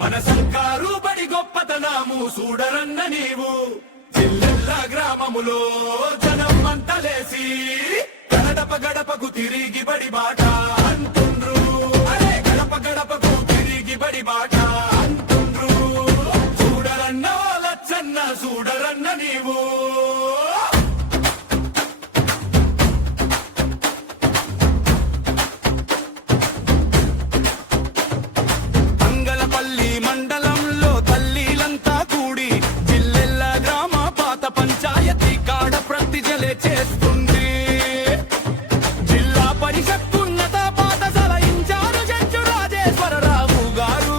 మన సర్కారు బడి గొప్పతనము చూడరన్న నీవు. జిల్లెల్ల గ్రామములో జనం మంటలేసి గడప గడపకు తిరిగి బడి బాట అంటుండ్రు. అరే గడప గడపకు తిరిగి బడి బాట అంటుండ్రు. చూడరన్న లచ్చన్న చూడరన్న నీవు. అంగలపల్లి మండలంలో తల్లిలంతా కూడి జిల్లెల్ల గ్రామ పాత పంచాయతీ కాడ ప్రతిజలే చేస్తుంది. జిల్లా పరిషత్ ఉన్నత పాఠశాల ఇన్ఛార్జ్ జడ్జి రాజేశ్వరరావు గారు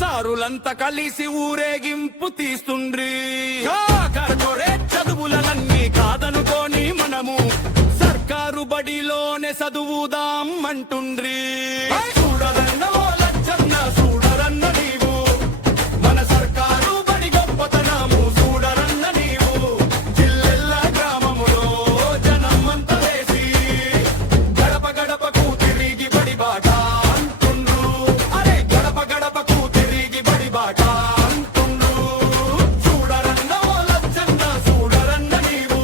సారులంతా కలిసి ఊరేగింపు తీస్తుండ్రి. కార్పొరేట్ చదువులన్నీ కాదనుకోని మనము సర్కారు బడిలోనే చదువుదాం అంటుండ్రి. చూడరన్న లచ్చన్న చూడరన్న నీవు. మన సర్కారు బడి గొప్పతనము చూడరన్న నీవు. జిల్లెల్ల గ్రామములో జనం మంటలేసి గడప గడపకు తిరిగి బడి బాట అంటుండ్రు. అరే గడప గడపకు తిరిగి బడి బాట అంటుండ్రు. చూడరన్న లచ్చన్న చూడరన్న నీవు.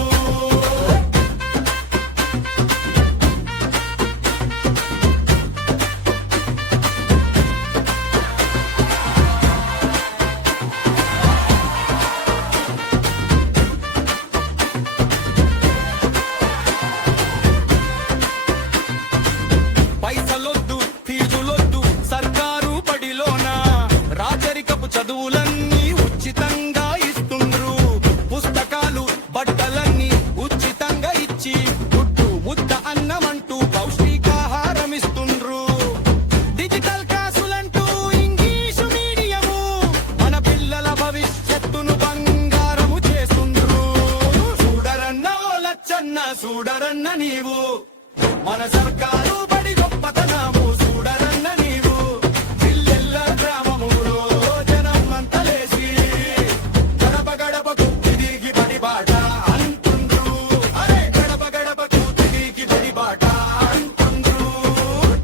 పైసలొద్దు ఫీజులొద్దు సర్కారు బడిలోన రాజరికపు చదువులన్నీ ఉచితంగా ఇస్తుండ్రు. పుస్తకాలు బట్టలన్నీ ఉచితంగా ఇచ్చి గుడ్డు ముద్ద అన్నమంటూ పౌష్టికాహారం ఇస్తుండ్రు. డిజిటల్ క్లాసులంటూ ఇంగ్లీషు మీడియము మన పిల్లల భవిష్యత్తును బంగారము చేస్తుండ్రు. చూడరన్న లచ్చన్న చూడరన్న నీవు. మన సర్కారు బడి గొప్పతనము చూడరన్న నీవు. జిల్లెల్ల గ్రామములో జనం మంటలేసి గడప గడపకు తిరిగి బడి బాట అంటుండ్రు. అరే గడప గడపకు తిరిగి బడి బాట అంటుండ్రు.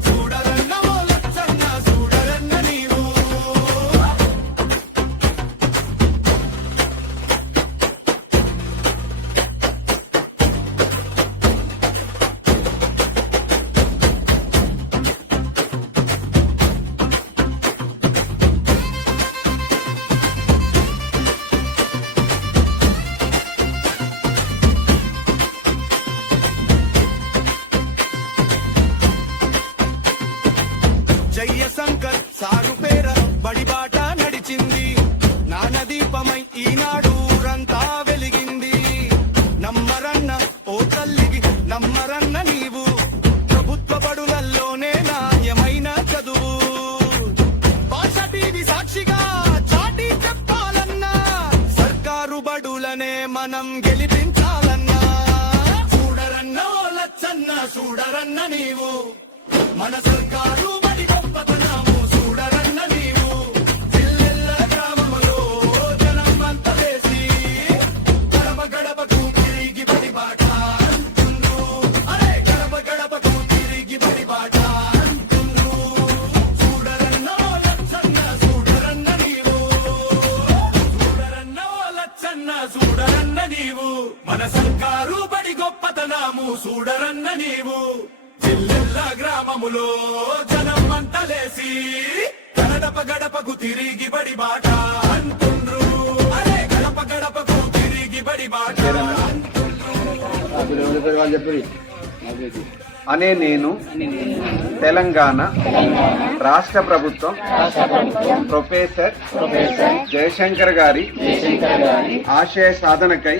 చూడరన్న లచ్చన్న చూడరన్న నీవు. జయశంకర్ సారు పేర బడిబాట నడిచింది. నానదీపమై ఈనాడు ఊరంతా వెలిగింది. నమ్మరన్న ఓ తల్లికి నమ్మరన్న నీవు. ప్రభుత్వ బడులల్లోనే నాణ్యమైన చదువు. భాష టీవీ సాక్షిగా చాటి చెప్పాలన్నా సర్కారు బడులనే మనం గెలిపించాలన్నా. చూడరన్న లచ్చన్న చూడరన్న నీవు. మన సర్కారు బడి గొప్పతనము చూడరన్న నీవు. జిల్లెల్ల గ్రామములో జనం మంటలేసి గడప గడపకు తిరిగి బడి బాట అంటుండ్రు. అరే గడప గడపకు తిరిగి బడి బాట అంటుండ్రు. చూడరన్న లచ్చన్న చూడరన్న నీవు. చూడరన్న లచ్చన్న చూడరన్న నీవు. మన సర్కారు బడి గొప్పతనము చూడరన్న నీవు. జిల్లెల్ల గ్రామములో జనం మంటలేసి గడప గడపకు తిరిగి బడి బాట అంటుండ్రు. అరే గడప గడపకు తిరిగి బడి బాట అంటుండ్రు. అనే నేను తెలంగాణ రాష్ట్ర ప్రభుత్వం ప్రొఫెసర్ జయశంకర్ గారి ఆశయ సాధనకై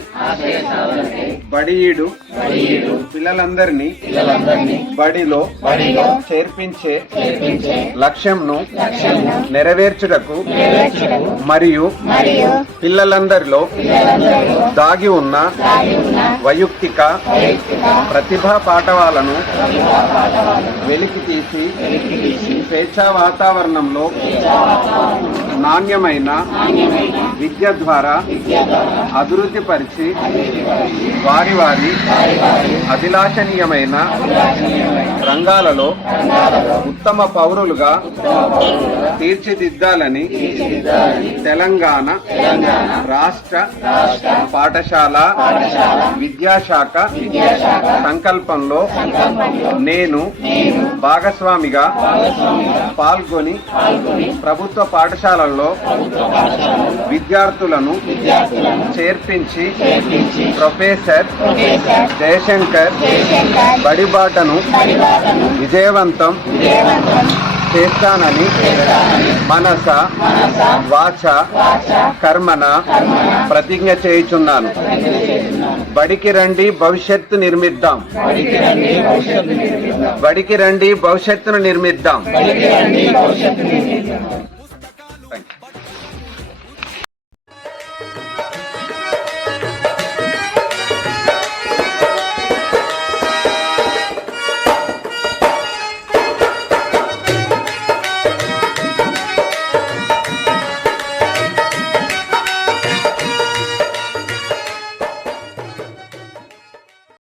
బడియుడు పిల్లలందరినీ బడిలో చేర్పించే లక్ష్యంను నెరవేర్చుటకు మరియు పిల్లలందరిలో దాగి ఉన్న వైయక్తిక ప్రతిభా పాఠవాలను వెలికి తీసి స్వేచ్ఛా వాతావరణంలో నాణ్యమైన విద్య ద్వారా అభివృద్ధి పరిచి వారి అభిలాషణీయమైన రంగాలలో ఉత్తమ పౌరులుగా తీర్చిదిద్దాలని తెలంగాణ రాష్ట్ర పాఠశాల విద్యాశాఖ సంకల్పంలో నేను భాగస్వామిగా పాల్గొని ప్రభుత్వ పాఠశాలల్లో విద్యార్థులను చేర్పించి ప్రొఫెసర్ జయశంకర్ బడిబాటను విజయవంతం చేస్తానని మనస వాచ కర్మన ప్రతిజ్ఞ చేయుచున్నాను. బడికి రండి, భవిష్యత్తు నిర్మిద్దాం. బడికి రండి, భవిష్యత్తును నిర్మిద్దాం.